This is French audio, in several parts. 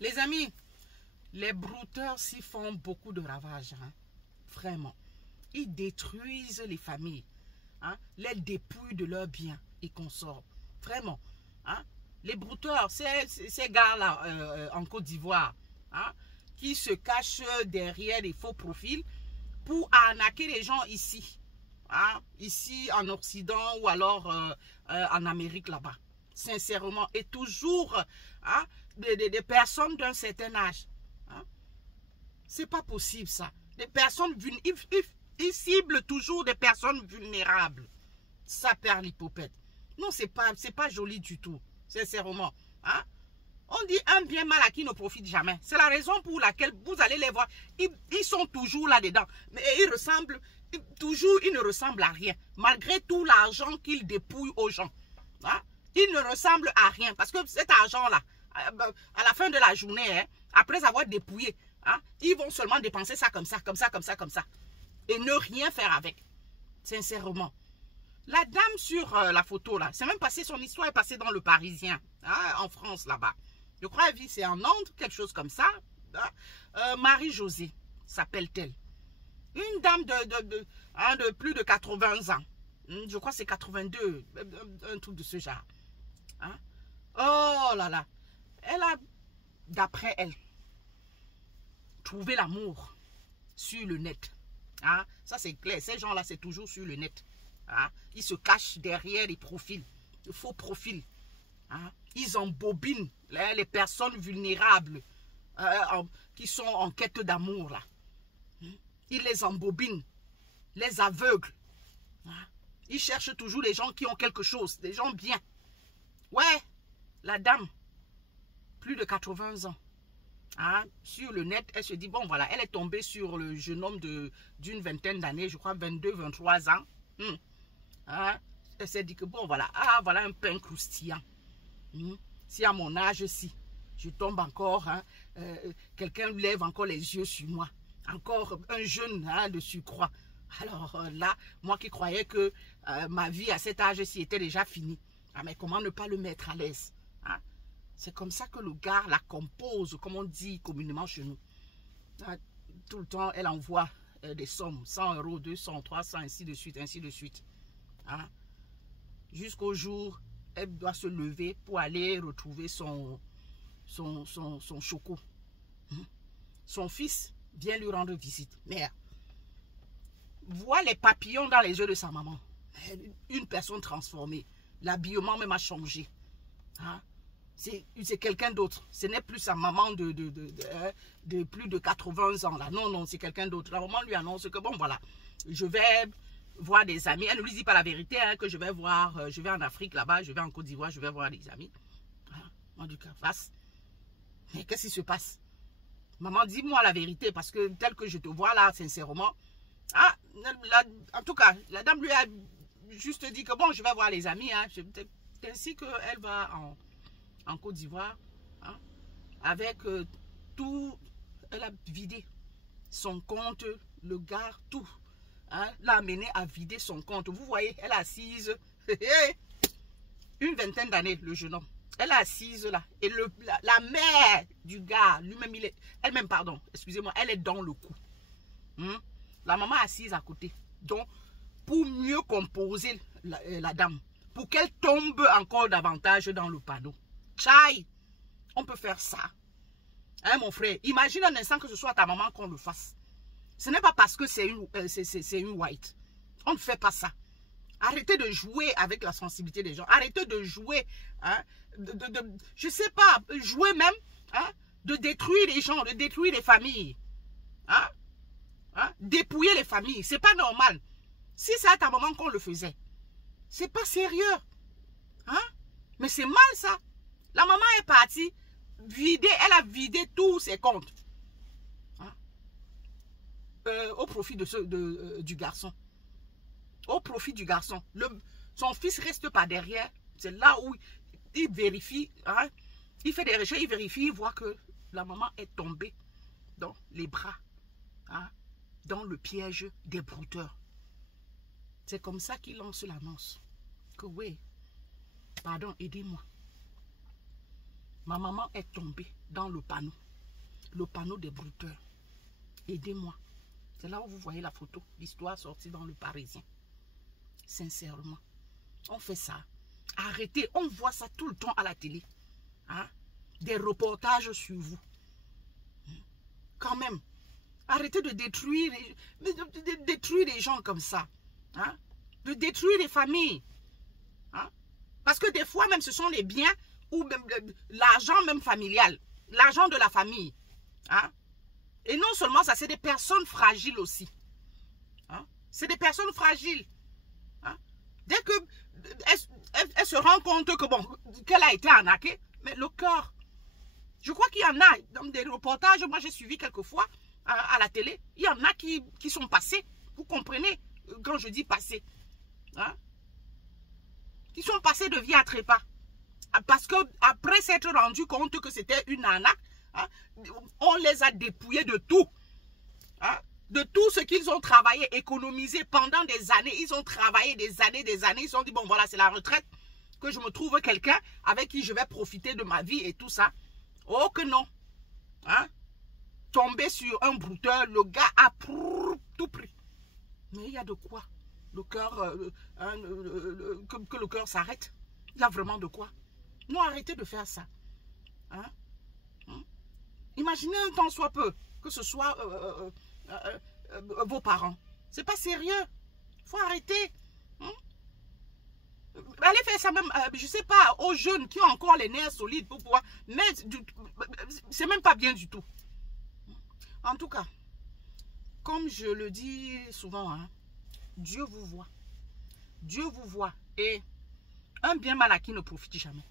Les amis, les brouteurs s'y font beaucoup de ravages. Hein? Vraiment. Ils détruisent les familles. Hein? Les dépouillent de leurs biens et consorts. Vraiment. Hein? Les brouteurs, ces gars-là en Côte d'Ivoire, hein, qui se cachent derrière des faux profils pour arnaquer les gens ici. Hein, ici en Occident ou alors en Amérique là-bas. Sincèrement. Et toujours hein, des personnes d'un certain âge. Hein. C'est pas possible ça. Des personnes ils ciblent toujours des personnes vulnérables. Ça perd l'hypopète. Non, c'est pas joli du tout. Sincèrement. Hein. On dit un bien mal à qui ne profite jamais. C'est la raison pour laquelle vous allez les voir. Ils sont toujours là-dedans. Mais ils ressemblent, toujours, ils ne ressemblent à rien. Malgré tout l'argent qu'ils dépouillent aux gens. Hein? Ils ne ressemblent à rien. Parce que cet argent-là, à la fin de la journée, hein, après avoir dépouillé, hein, ils vont seulement dépenser ça comme ça, comme ça, comme ça, comme ça. Et ne rien faire avec. Sincèrement. La dame sur la photo, là, c'est même passé, son histoire est passée dans Le Parisien, hein, en France, là-bas. Je crois qu'elle vit, c'est en Nantes, quelque chose comme ça. Hein. Marie-Josée, s'appelle-t-elle. Une dame de plus de 80 ans. Je crois que c'est 82, un truc de ce genre. Hein. Oh là là. Elle a, d'après elle, trouvé l'amour sur le net. Hein. Ça, c'est clair. Ces gens-là, c'est toujours sur le net. Hein. Ils se cachent derrière les profils, de faux profils. Hein. Ils embobinent les personnes vulnérables qui sont en quête d'amour. Là. Ils les embobinent, les aveugles. Hein. Ils cherchent toujours les gens qui ont quelque chose, des gens bien. Ouais, la dame, plus de 80 ans. Hein, sur le net, elle se dit, bon voilà, elle est tombée sur le jeune homme d'une vingtaine d'années, je crois 22, 23 ans. Hein, elle s'est dit que bon voilà, voilà un pain croustillant. Si à mon âge, si je tombe encore, hein, quelqu'un lève encore les yeux sur moi. Encore un jeune hein, de surcroît. Alors là, moi qui croyais que ma vie à cet âge-ci était déjà finie. Ah, mais comment ne pas le mettre à l'aise hein? C'est comme ça que le gars la compose, comme on dit communément chez nous. Ah, tout le temps, elle envoie des sommes, 100 €, 200, 300, ainsi de suite, ainsi de suite. Hein? Jusqu'au jour, elle doit se lever pour aller retrouver son choco. Son fils vient lui rendre visite. Mère, voit les papillons dans les yeux de sa maman. Une personne transformée. L'habillement même a changé. Hein? C'est quelqu'un d'autre. Ce n'est plus sa maman de plus de 80 ans. Là. Non, non, c'est quelqu'un d'autre. La maman lui annonce que bon, voilà, je vais voir des amis. Elle ne lui dit pas la vérité, hein, que je vais voir, je vais en Afrique là-bas, je vais en Côte d'Ivoire, je vais voir des amis. Moi, du cas, face. Mais qu'est-ce qui se passe? Maman, dis-moi la vérité, parce que tel que je te vois là, sincèrement, en tout cas, la dame lui a juste dit que bon, je vais voir les amis. Hein, c'est ainsi qu'elle va en Côte d'Ivoire, hein, avec tout, elle a vidé son compte, le gars, tout. Hein, l'a amené à vider son compte. Vous voyez, elle est assise, une vingtaine d'années, le jeune homme. Elle est assise là. Et la mère du gars, lui-même, elle-même, pardon, excusez-moi, elle est dans le coup. La maman est assise à côté. Donc, pour mieux composer la dame, pour qu'elle tombe encore davantage dans le panneau. Tchaï, on peut faire ça. Hein, mon frère, imagine un instant que ce soit ta maman qu'on le fasse. Ce n'est pas parce que c'est une white. On ne fait pas ça. Arrêtez de jouer avec la sensibilité des gens. Arrêtez de jouer, hein, je sais pas, jouer même, hein, de détruire les gens, de détruire les familles. Hein, hein, dépouiller les familles. C'est pas normal. Si c'est à ta maman qu'on le faisait, c'est pas sérieux. Hein? Mais c'est mal ça. La maman est partie, elle a vidé tous ses comptes. Hein? Au profit du garçon. Au profit du garçon. Son fils reste par derrière. C'est là où il vérifie. Hein? Il fait des recherches, il vérifie, il voit que la maman est tombée dans les bras. Hein? Dans le piège des brouteurs. C'est comme ça qu'il lance l'annonce. Que oui, pardon, aidez-moi. Ma maman est tombée dans le panneau des brouteurs. Aidez-moi. C'est là où vous voyez la photo, l'histoire sortie dans le Parisien. Sincèrement, on fait ça. Arrêtez, on voit ça tout le temps à la télé. Hein? Des reportages sur vous. Quand même, arrêtez de détruire les gens comme ça. Hein? De détruire les familles. Hein? Parce que des fois, même ce sont les biens ou même l'argent même familial. L'argent de la famille. Hein? Et non seulement ça, c'est des personnes fragiles aussi. Hein? C'est des personnes fragiles. Hein? Dès que elle se rend compte que bon, qu'elle a été arnaquée, mais le cœur. Je crois qu'il y en a dans des reportages, moi j'ai suivi quelquefois à la télé, il y en a qui sont passés, vous comprenez quand je dis passés, hein? Qui sont passés de vie à trépas. Parce que après s'être rendu compte que c'était une arnaque, hein, on les a dépouillés de tout. Hein, de tout ce qu'ils ont travaillé, économisé pendant des années. Ils ont travaillé des années. Ils se sont dit, bon voilà, c'est la retraite, que je me trouve quelqu'un avec qui je vais profiter de ma vie et tout ça. Oh que non. Hein? Tomber sur un brouteur, le gars a tout pris. Mais il y a de quoi le cœur, que le cœur s'arrête. Il y a vraiment de quoi. Non, arrêtez de faire ça. Hein? Imaginez un temps soit peu que ce soit vos parents. C'est pas sérieux. Il faut arrêter. Allez faire ça même, je sais pas, aux jeunes qui ont encore les nerfs solides pour pouvoir. Mais c'est même pas bien du tout. En tout cas, comme je le dis souvent, hein, Dieu vous voit. Dieu vous voit. Et un bien mal acquis ne profite jamais.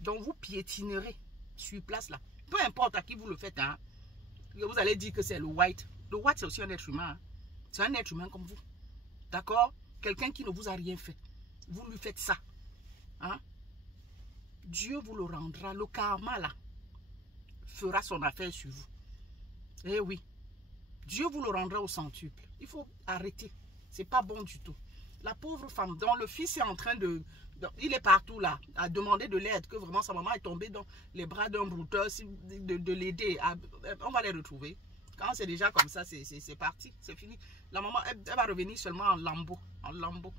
Donc vous piétinerez sur place là. Peu importe à qui vous le faites. Hein, vous allez dire que c'est le white. Le white c'est aussi un être humain. Hein. C'est un être humain comme vous. D'accord? Quelqu'un qui ne vous a rien fait. Vous lui faites ça. Hein? Dieu vous le rendra. Le karma là fera son affaire sur vous. Eh oui. Dieu vous le rendra au centuple. Il faut arrêter. C'est pas bon du tout. La pauvre femme dont le fils est en train il est partout là, à demander de l'aide, que vraiment sa maman est tombée dans les bras d'un brouteur, de l'aider. On va les retrouver. Quand c'est déjà comme ça, c'est parti, c'est fini. La maman, elle va revenir seulement en lambeaux. En lambeaux.